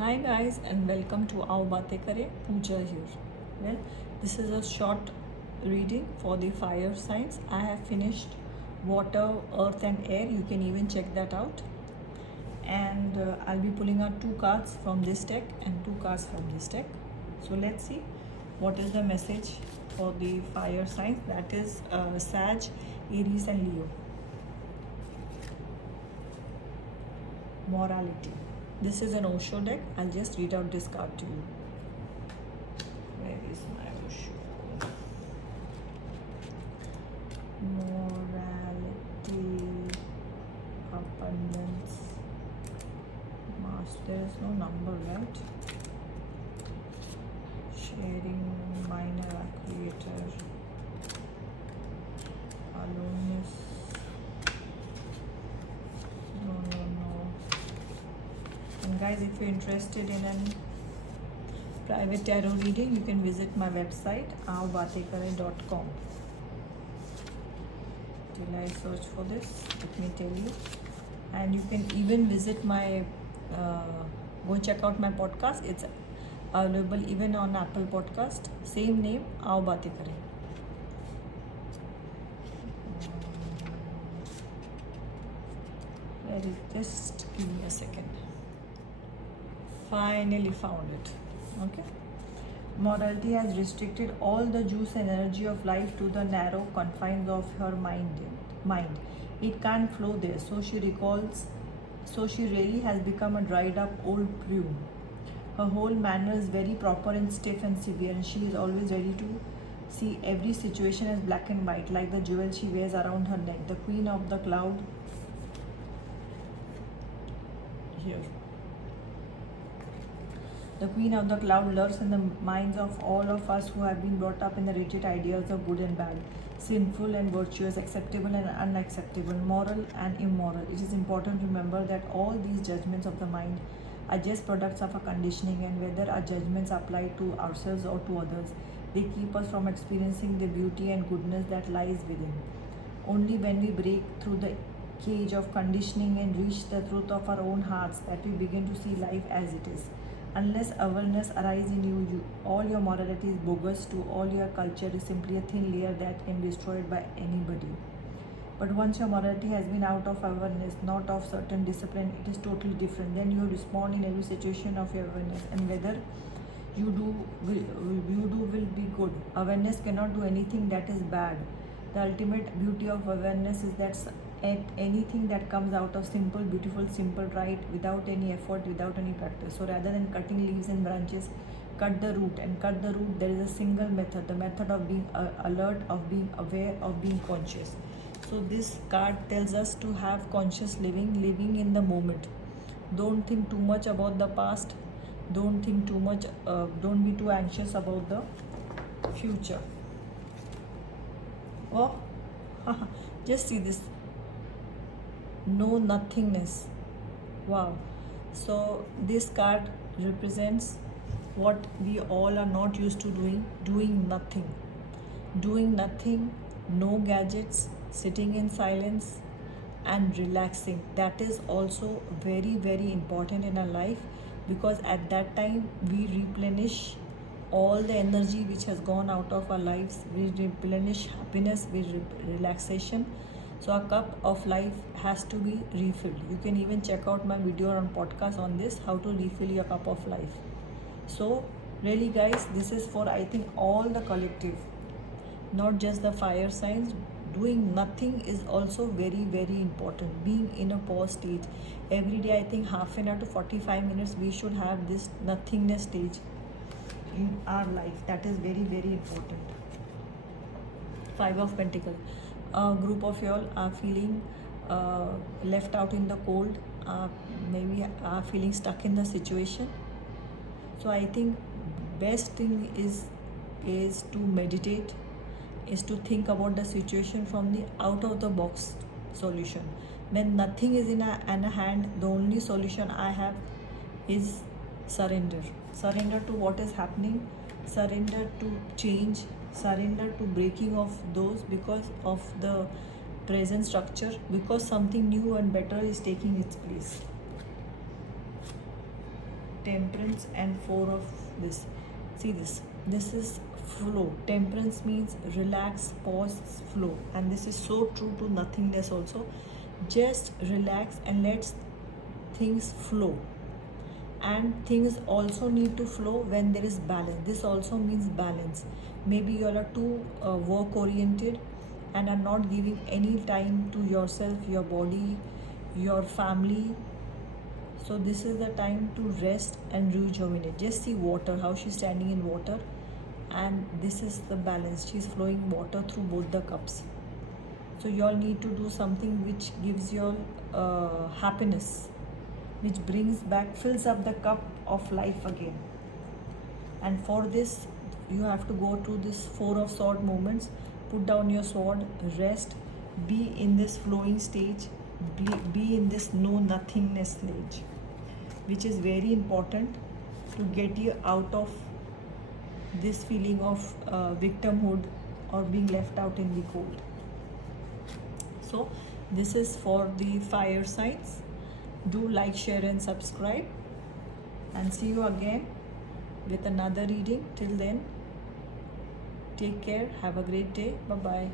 Hi guys and welcome to Aao Baatein Kare, Pooja here. Well, this is a short reading for the fire signs. I have finished water, earth and air. You can even check that out. And I'll be pulling out two cards from this deck and two cards from this deck. So let's see what is the message for the fire signs. That is Sag, Aries and Leo. Morality. This is an Osho deck. I'll just read out this card to you. Where is my Osho? Morality, abundance, master. There is no number, right? Sharing, minor, creator, aloneness. No. And guys, if you're interested in a private tarot reading, you can visit my website aobaatenkare.com. Till I search for this, let me tell you. And you can even visit my go check out my podcast. It's available even on Apple Podcast. Same name, Aao Baatein Kare. Just give me a second. Finally found it. Okay. Morality has restricted all the juice and energy of life to the narrow confines of her mind. It can't flow there. So she really has become a dried up old prune. Her whole manner is very proper and stiff and severe, and she is always ready to see every situation as black and white, like the jewel she wears around her neck. The queen of the cloud here. The queen of the cloud lurks in the minds of all of us who have been brought up in the rigid ideas of good and bad, sinful and virtuous, acceptable and unacceptable, moral and immoral. It is important to remember that all these judgments of the mind are just products of our conditioning, and whether our judgments apply to ourselves or to others, they keep us from experiencing the beauty and goodness that lies within. Only when we break through the cage of conditioning and reach the truth of our own hearts that we begin to see life as it is. Unless awareness arises in you, all your morality is bogus to all your culture is simply a thin layer that can be destroyed by anybody. But once your morality has been out of awareness, not of certain discipline, it is totally different. Then you respond in every situation of your awareness, and whether you do will be good. Awareness cannot do anything that is bad. The ultimate beauty of awareness is that at anything that comes out of simple, beautiful, simple, right, without any effort, without any practice. So rather than cutting leaves and branches, cut the root. And cut the root, there is a single method, the method of being alert, of being aware, of being conscious. So this card tells us to have conscious living in the moment. Don't think too much about the past. Don't think too much, don't be too anxious about the future. Oh, just see this. No nothingness. Wow. So this card represents what we all are not used to doing nothing. Doing nothing, no gadgets, sitting in silence and relaxing. That is also very, very important in our life, because at that time we replenish all the energy which has gone out of our lives. We replenish happiness, relaxation. So a cup of life has to be refilled. You can even check out my video on podcast on this, how to refill your cup of life. So really guys, this is for I think all the collective, not just the fire signs. Doing nothing is also very, very important. Being in a pause stage every day, I think half an hour to 45 minutes we should have this nothingness stage in our life. That is very, very important. Five of Pentacles. A group of y'all are feeling left out in the cold, maybe are feeling stuck in the situation. So I think best thing is to meditate, is to think about the situation from the out of the box solution. When nothing is in a hand, the only solution I have is surrender. Surrender to what is happening, surrender to change, surrender to breaking of those because of the present structure, because something new and better is taking its place. Temperance and Four of this. See this. This is flow. Temperance means relax, pause, flow. And this is so true to nothingness also. Just relax and let things flow. And things also need to flow when there is balance. This also means balance. Maybe you all are too work oriented and are not giving any time to yourself, your body, your family. So this is the time to rest and rejuvenate. Just see water, how she's standing in water, and this is the balance. She's flowing water through both the cups. So you all need to do something which gives you all happiness, which brings back, fills up the cup of life again. And for this, you have to go to this Four of Sword moments. Put down your sword, rest, be in this flowing stage, be in this know nothingness stage, which is very important to get you out of this feeling of victimhood or being left out in the cold. So this is for the fire signs. Do like, share and subscribe, and see you again with another reading. Till then, take care, have a great day, bye bye.